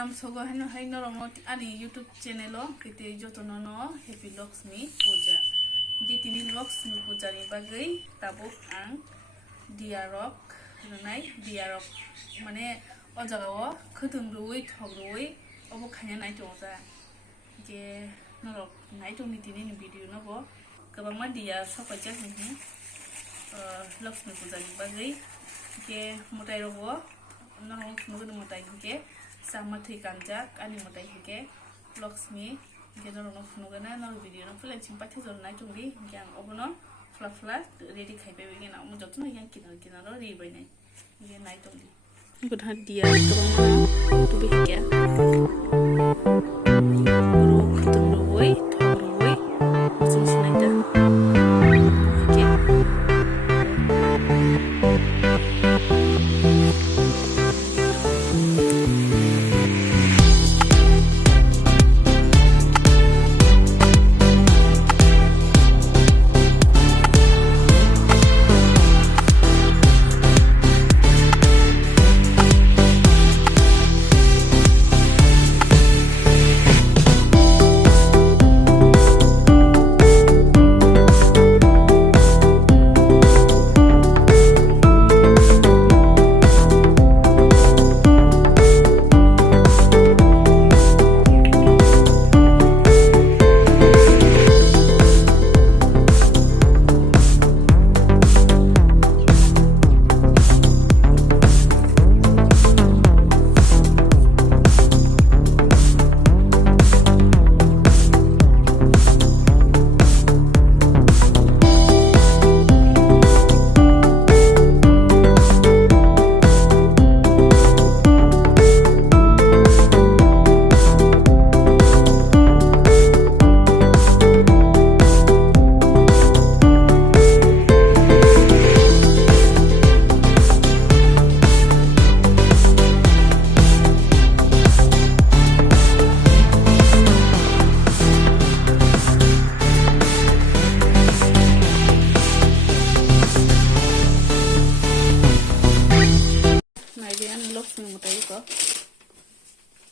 Salam sogo hai norong ani YouTube channel kete jotono no happy laxmi puja. Gitini laxmi puja ni bagai tabuk ang diarok nai diarok mane o jagao khudum rui thog rui obo khanya nai toza ge norok nai to mitini ni video no bo kabang ma dia sokajak ni laxmi puja ni bagai ge mutai robo norong khumugo mutai ge sama thai kanjak ani mutai ge laxmi ge norong khumugo na no video no full chimpa thizor nai tungri ge ang obono fla ready khaibe ge na mo jotno yang kinar ro ri bai nai ge nai tungri gudha dia kabang to be ge ro khatum ro oi thog ro oi sim sinai da ge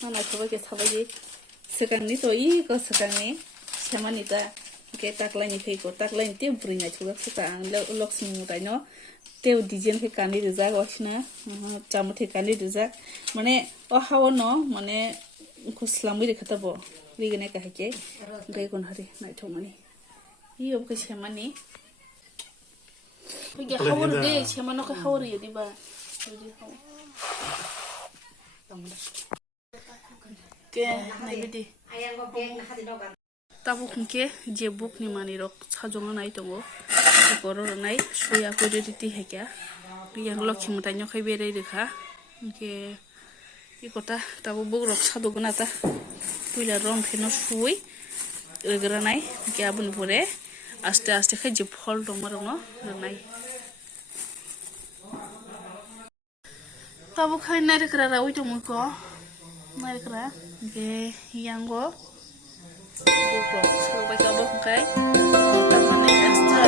mana coba ke sabai sekarang ni to I ko sekarang ni sama ni ta ke taklai ni ko taklai te buri na coba sekarang laxmi mutai no te design ke kani rizak wasna chamu the kani rizak mane o hawo no mane kuslam ri khata bo rigene ka hake gai kon hari na thomani I ob ke sama ni ke hawo de sama no ke hawo ri diba ke naibidi tabuk ke je buk ni mani rok sajonga nai tongo koro nai suya ko riti hekya yang laxmi mutai no khai bere rekha ke ikota tabu buk rok sadogna ta puila rom pheno sui regra nai ke abun pore aste aste khai je phol dong no nai tabu khai nai rekra ra oi tongo ko nai rekra ge yango buko sampai kabo kai tamane extra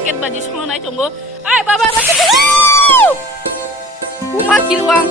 roket baju semua naik tunggu. Ay baba roket. Makin uang.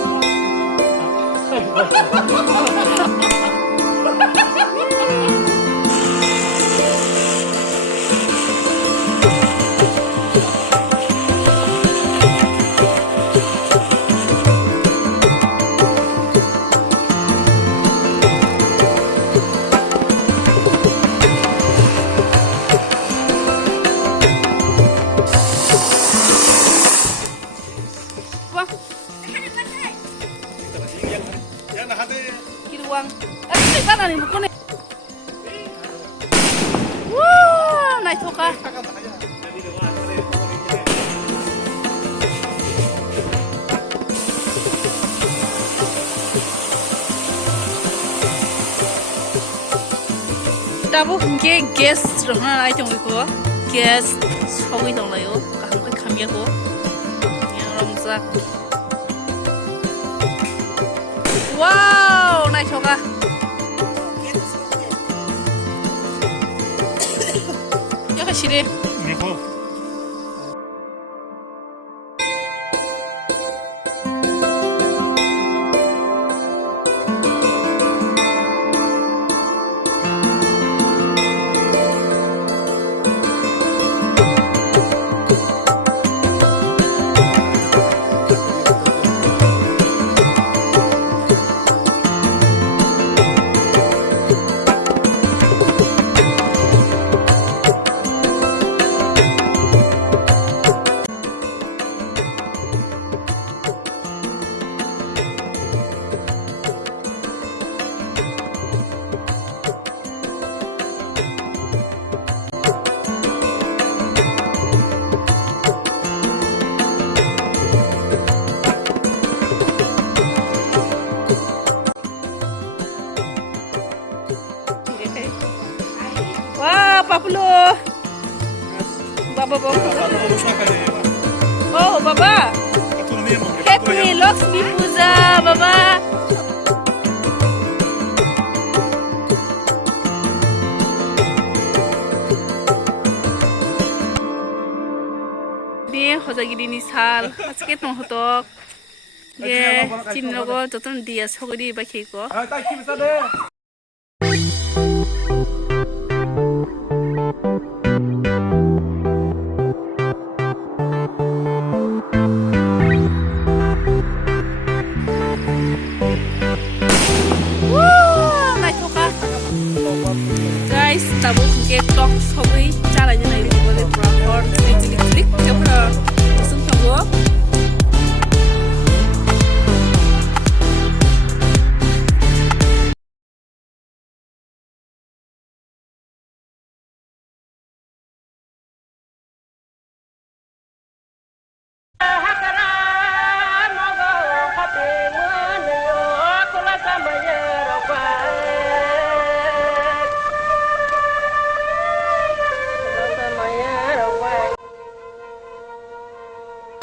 Uang. Ini kan nih bukan nih. Wah, naik toka. Tapi ke gas rumah naik tunggu ko. Gas sogi dong lah yo. Kaham kami ko. Yang romsak. Wow, naik toka. Ya kasih. Wah, Pablo. Baba. Oh, Baba. Happy Laxmi puja, Baba. Dia hojagiri ni sal. Asket no hotok. Ye, cinlogo joton dia sogri bakiko. Guys, tabuk ke tok sobi caranya naik boleh prakor klik coba langsung coba.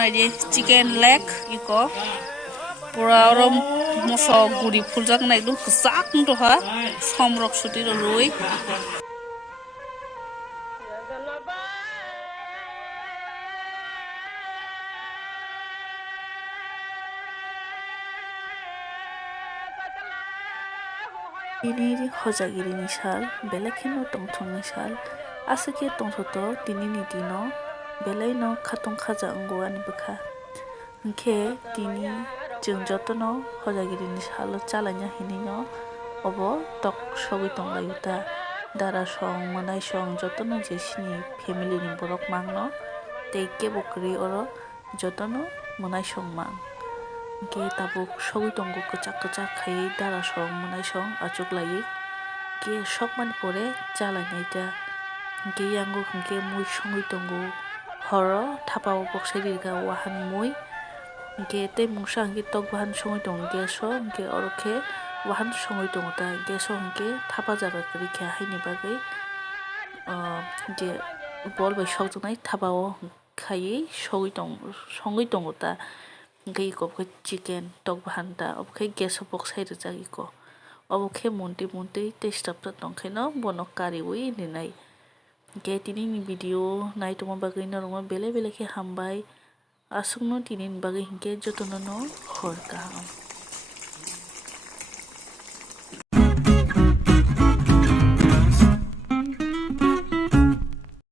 Ini chicken leg iko pura orang masa guri fuljak naik dong kesak tuh ha somrok suti roloi. Ini hojagiri nisal belakino tongthong nisal asake tongthoto tini ni dino belai no khatong khaja anggo ani bukha hingke tini jeng jotono hojagiri nisalo chalanya hini no obo tok sogi tonglayuta dara song manai song jotono jesini family ni borok mangno tei kebokri oro jotono manai song mang hingke tabuk sogi tongo kachak khai dara song manai song achuk lai ke sokman pore chalanya ita hingke yango hingke mui songi tongo horo thapao boksari ga wahan mui hingke tei mungsa hingke tok wahan songi tongo geso hingke orokhe wahan songi tongo ta geso hingke thapa jaga kari kha haini bagai je bol bai sokjaknai tabao khaiui songui tongo ta hingke iko khe chicken tok bahanta obokhe gas o bok sai rijak iko obo khe montui tei stap tongkhe no bono kariui ninai hingke tini ni video naitongma bagui norogmo belai belai khe hambai asukno tini ni bagui hingke jotono no hor kaham.